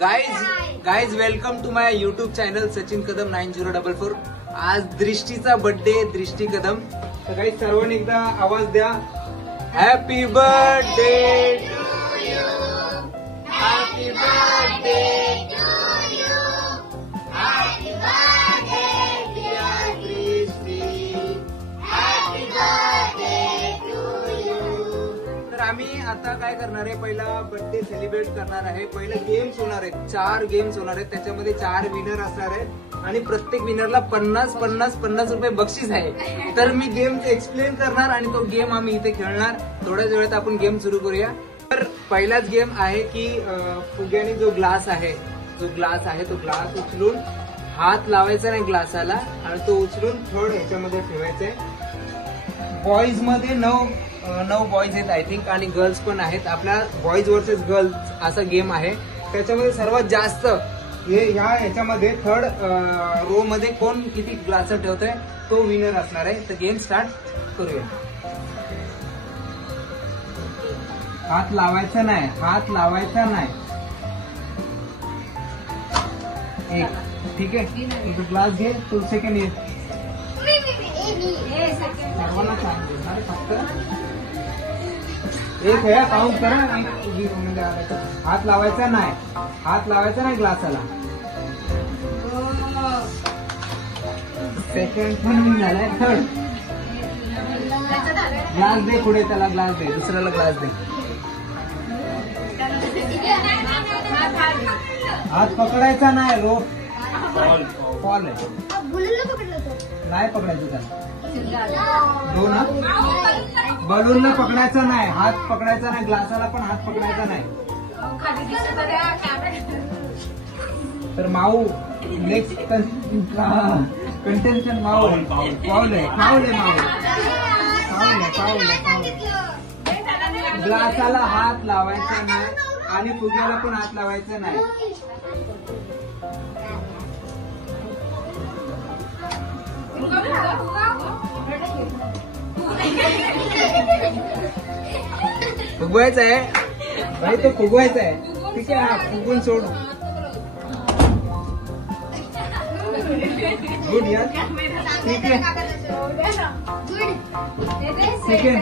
Guys welcome to my YouTube channel Sachin Kadam 9044। आज दृष्टीचा birthday, दृष्टी कदम। तर गाइज सर्वांनी एकदा आवाज द्या, happy birthday to you, happy birthday to you, happy birthday dear Drishti, happy birthday to you. तर आम्ही आता काय करणार आहे, पहिला बर्थडे सेलिब्रेट करणार आहे। पहिला गेम्स होणार आहेत, 4 गेम्स होणार आहेत, त्याच्यामध्ये 4 विनर असणार आहेत आणि प्रत्येक विनरला 50 रुपये बक्षीस आहे। तर मी गेम्स एक्सप्लेन करणार आणि तो गेम आम्ही इथे खेळणार। थोड्याच वेळात आपण गेम सुरू करूया। तर पहिलाच गेम आहे की फुग्याने जो ग्लास आहे तो ग्लास उचलून हात लावायचा नाही ग्लासाला आणि तो उचलून थर्ड ह्याच्यामध्ये ठेवायचा आहे। बॉईज मध्ये 9 बॉईज आहेत आय थिंक आणि गर्ल्स पण आहेत। आपला बॉईज वर्सेस गर्ल्स असा गेम आहे। त्याच्यामध्ये सर्वात जास्त ह्याच्यामध्ये थर्ड रो मध्ये कोण किती ग्लास ठेवतोय तो विनर असणार आहे। तर गेम स्टार्ट करूया। हात लावायचा नाही, एक ठीक आहे। तू ग्लास घे, तू सेकंड ये, सर्वांना सांग फक्त एक है, काउंट करा। हात लावायचा नाही ग्लासाला। सेकंड पण झालाय, थर्ड ग्लास दे पुढे, त्याला ग्लास दे, दुसऱ्याला ग्लास दे। हात पकडायचा नाही, रो फॉल आहे, नाही पकडायचं त्याला। बलूनला पकडायचा नाही, हात पकडायचा नाही, ग्लासाला पण हात पकडायचा नाही। तर माऊ नेक्स्ट कंटेन्शन माऊ पावले माऊ ग्लासाला हात लावायचा नाही आणि फुग्याला पण हात लावायचा नाही। फुगवायचं आहे भाई, तो फुगवायचा आहे, ठीक आहे। हा फुगून सोड, गुड यार, ठीक आहे। सेकंड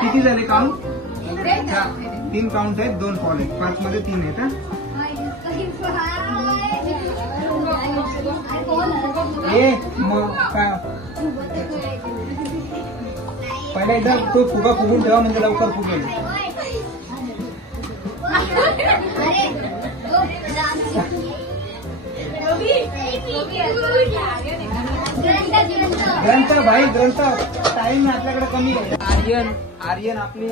किती झाले काउंट? 3 काउंट आहेत, 2 फॉल आहेत, 5 मध्ये 3 आहेत। पहिला एकदा तो फुगा फुगून ठेवा म्हणजे लवकर फुगेल। ग्रंथ टाइम आपल्याकडे कमी आहे। आर्यन आपली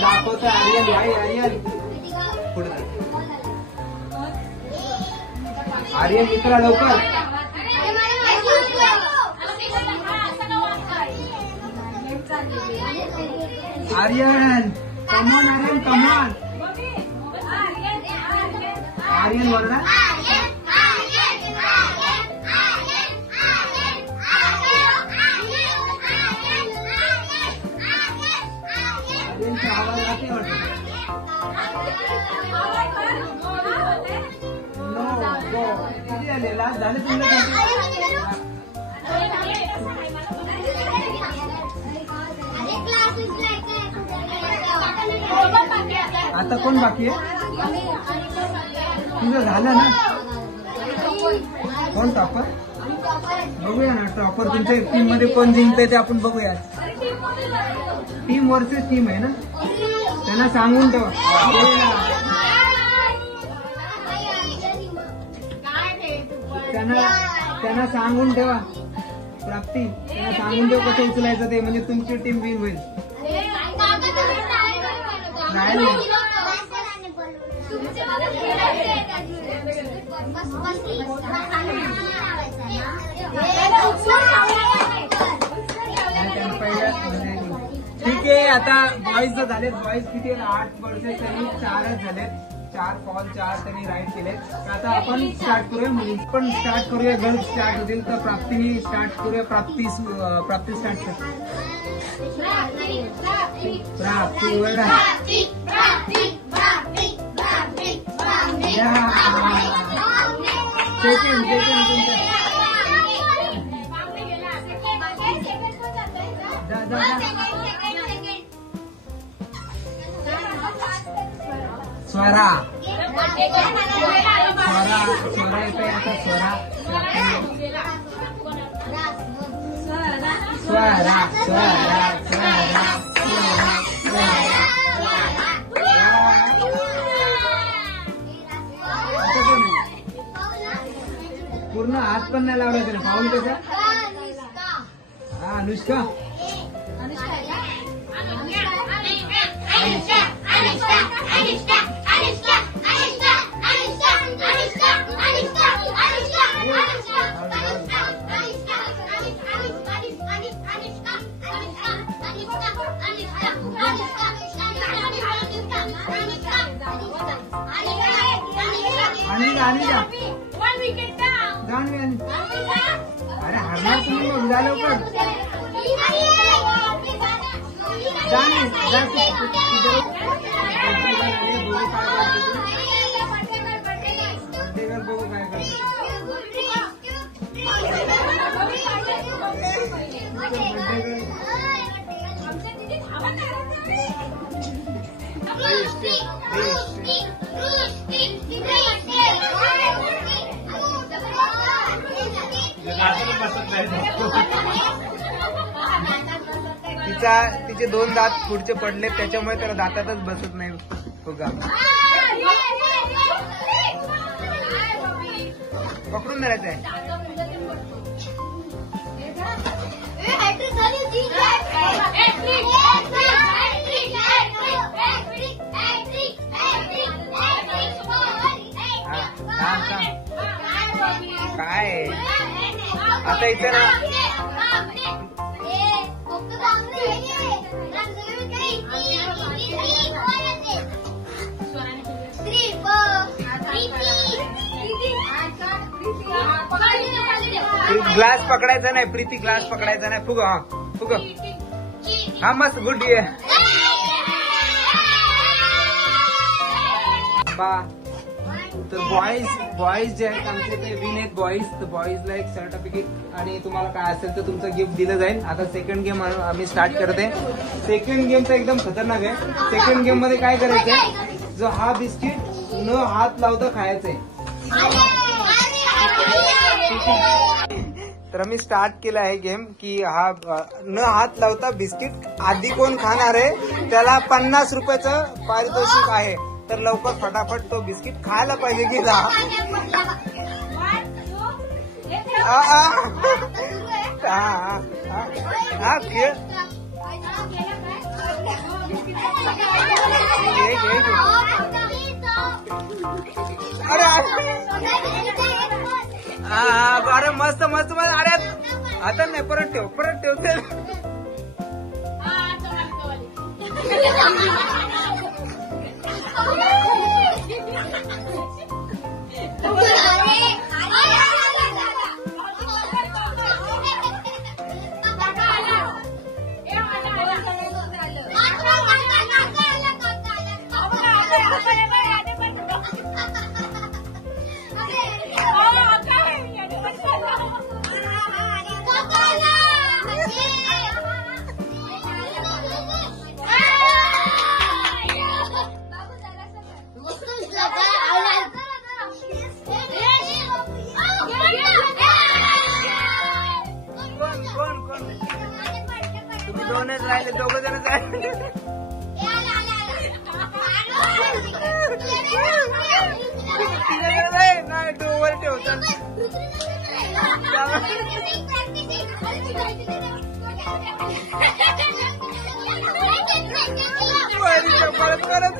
दाखवत, आर्यन पुढे आर्यन मित्रा लवकर। आर्यन कमॉन, आर्यन वरडा। आवाज आते वाटत झाले आता कोण बाकी आहे? तुझं झालं ना? कोण टॉपर? बघूया ना टॉपर तुमच्या टीम मध्ये कोण जिंकतंय ते आपण बघूया। टीम वर्सेस टीम आहे ना, त्यांना सांगून ठेवा, त्यांना सांगून ठेवा प्राप्ती, त्यांना सांगून ठेवा कसं उचलायचं ते, म्हणजे तुमची टीम विन होईल। ठीक आहे, आता बॉईज झालेत, बॉईज किती 8 वर्सेस 4च झालेत, 4 फॉल 4 त्यांनी राईट केले। आता आपण स्टार्ट करूया, मुली पण स्टार्ट करूया, गर्ल्स स्टार्ट होतील। तर प्राप्तीने स्टार्ट करूया, प्राप्ती स्टार्ट कर। प्राप्ती स्वरा स्वरा स्वरा येतोय आता स्वरा स्वरा स्वरा स्वरा पूर्ण हात पण नाही लावला त्याने. पाऊल कसं? हा अनुष्का अरे हरणार तुम्ही उद्या लवकर बघू काय तिचे 2 दात पुढचे पडले त्याच्यामुळे त्याला दातातच बसत नाही. पकडून धरायचं आहे. काय आता इथे ना ग्लास पकडायचा नाही. प्रीती ग्लास पकडायचा नाही. फुग हा फुग हा मस्त गुड बा. तर बॉईज जे आहेत आमचे ते विन आहेत बॉईज. तर बॉईजला एक सर्टिफिकेट आणि तुम्हाला काय असेल तर तुमचं गिफ्ट दिलं जाईल. आता सेकंड गेम आम्ही स्टार्ट करते. सेकंड गेमचा एकदम खतरनाक आहे. सेकंड गेम मध्ये काय करायचंय, जो हा बिस्किट न हात लावता खायचंय. तर आम्ही स्टार्ट केला आहे गेम की हा न हात लावता बिस्किट आधी कोण खाणार आहे त्याला 50 रुपयाचं पारितोषिक आहे. तर लवकर फटाफट तो बिस्किट खायला पाहिजे की अरे मस्त मस्त मस्त. अरे आता नाही परत ठेवते. दोनच राहिले, 2 जण राहिले. नाही डोवर ठेवतात. परत परत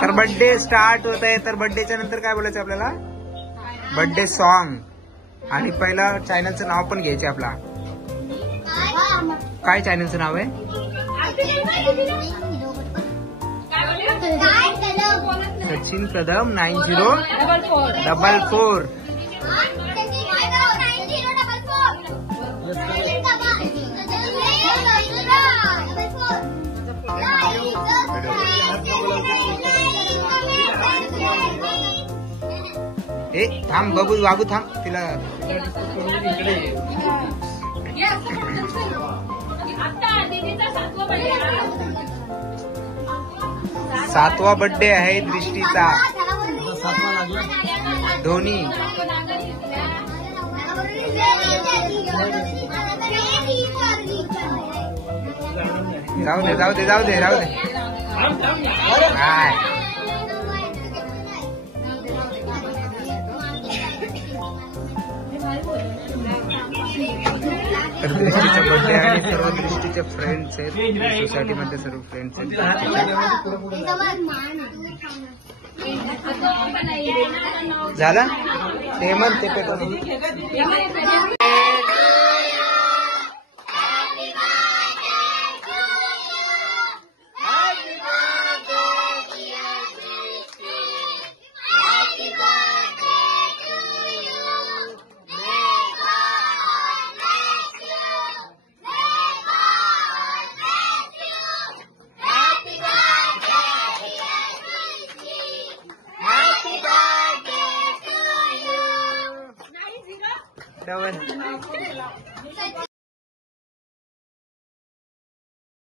तर बर्थडे स्टार्ट होत आहे. तर बर्थडेच्या नंतर काय बोलायचं आपल्याला? Birthday song. आणि पहिला चॅनलचं नाव पण घ्यायचे आपला. काय चॅनलचं नाव आहे? सचिन कदम 9044. थांब बघू बाबू थांब तिला. सातवा बर्थडे आहे दृष्टीचा. धोनी. जाऊ दे जाऊ दे जाऊ दे जाऊ दे. काय तर दृष्टीचा बर्थडे आहे. सर्व दृष्टीचे फ्रेंड्स आहेत. सोसायटीमध्ये सर्व फ्रेंड्स आहेत. झालं ते म्हणते ते